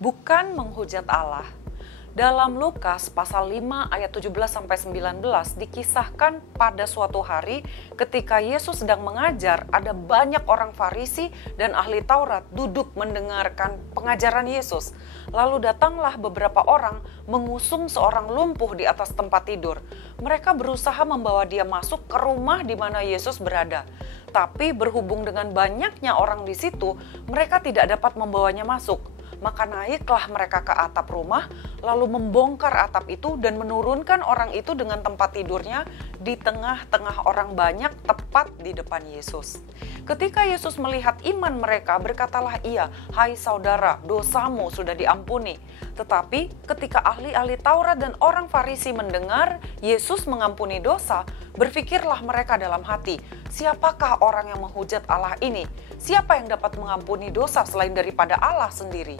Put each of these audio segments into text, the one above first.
bukan menghujat Allah. Dalam Lukas pasal 5 ayat 17-19 dikisahkan pada suatu hari ketika Yesus sedang mengajar, ada banyak orang Farisi dan ahli Taurat duduk mendengarkan pengajaran Yesus. Lalu datanglah beberapa orang mengusung seorang lumpuh di atas tempat tidur. Mereka berusaha membawa dia masuk ke rumah di mana Yesus berada. Tapi berhubung dengan banyaknya orang di situ, mereka tidak dapat membawanya masuk. Maka naiklah mereka ke atap rumah, lalu membongkar atap itu dan menurunkan orang itu dengan tempat tidurnya di tengah-tengah orang banyak tepat di depan Yesus. Ketika Yesus melihat iman mereka, berkatalah ia, "Hai saudara, dosamu sudah diampuni." Tetapi ketika ahli-ahli Taurat dan orang Farisi mendengar Yesus mengampuni dosa, berfikirlah mereka dalam hati, "Siapakah orang yang menghujat Allah ini? Siapa yang dapat mengampuni dosa selain daripada Allah sendiri?"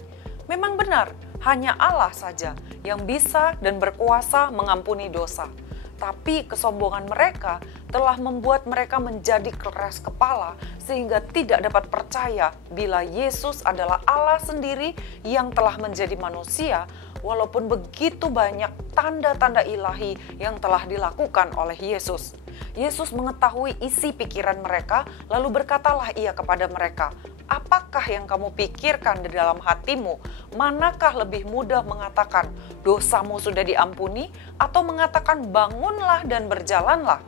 Memang benar, hanya Allah saja yang bisa dan berkuasa mengampuni dosa. Tapi kesombongan mereka telah membuat mereka menjadi keras kepala sehingga tidak dapat percaya bila Yesus adalah Allah sendiri yang telah menjadi manusia, walaupun begitu banyak tanda-tanda ilahi yang telah dilakukan oleh Yesus. Yesus mengetahui isi pikiran mereka, lalu berkatalah ia kepada mereka, "Apakah yang kamu pikirkan di dalam hatimu? Manakah lebih mudah mengatakan, 'Dosamu sudah diampuni,' atau mengatakan, 'Bangunlah dan berjalanlah'?"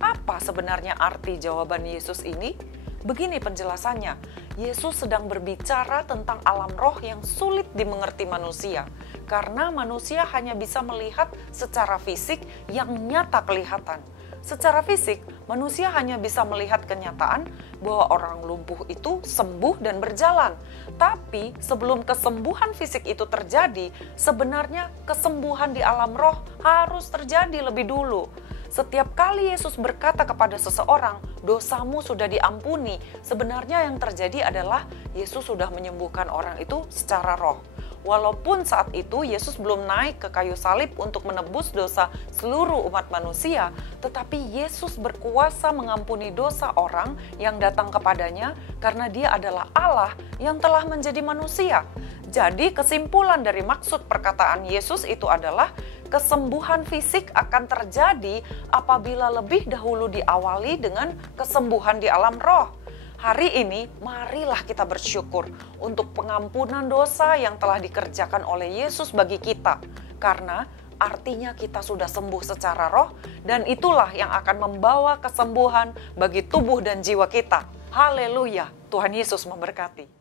Apa sebenarnya arti jawaban Yesus ini? Begini penjelasannya, Yesus sedang berbicara tentang alam roh yang sulit dimengerti manusia, karena manusia hanya bisa melihat secara fisik yang nyata kelihatan. Secara fisik, manusia hanya bisa melihat kenyataan bahwa orang lumpuh itu sembuh dan berjalan. Tapi sebelum kesembuhan fisik itu terjadi, sebenarnya kesembuhan di alam roh harus terjadi lebih dulu. Setiap kali Yesus berkata kepada seseorang, "Dosamu sudah diampuni," sebenarnya yang terjadi adalah Yesus sudah menyembuhkan orang itu secara roh. Walaupun saat itu Yesus belum naik ke kayu salib untuk menebus dosa seluruh umat manusia, tetapi Yesus berkuasa mengampuni dosa orang yang datang kepadanya karena Dia adalah Allah yang telah menjadi manusia. Jadi kesimpulan dari maksud perkataan Yesus itu adalah kesembuhan fisik akan terjadi apabila lebih dahulu diawali dengan kesembuhan di alam roh. Hari ini, marilah kita bersyukur untuk pengampunan dosa yang telah dikerjakan oleh Yesus bagi kita. Karena artinya kita sudah sembuh secara roh, dan itulah yang akan membawa kesembuhan bagi tubuh dan jiwa kita. Haleluya, Tuhan Yesus memberkati.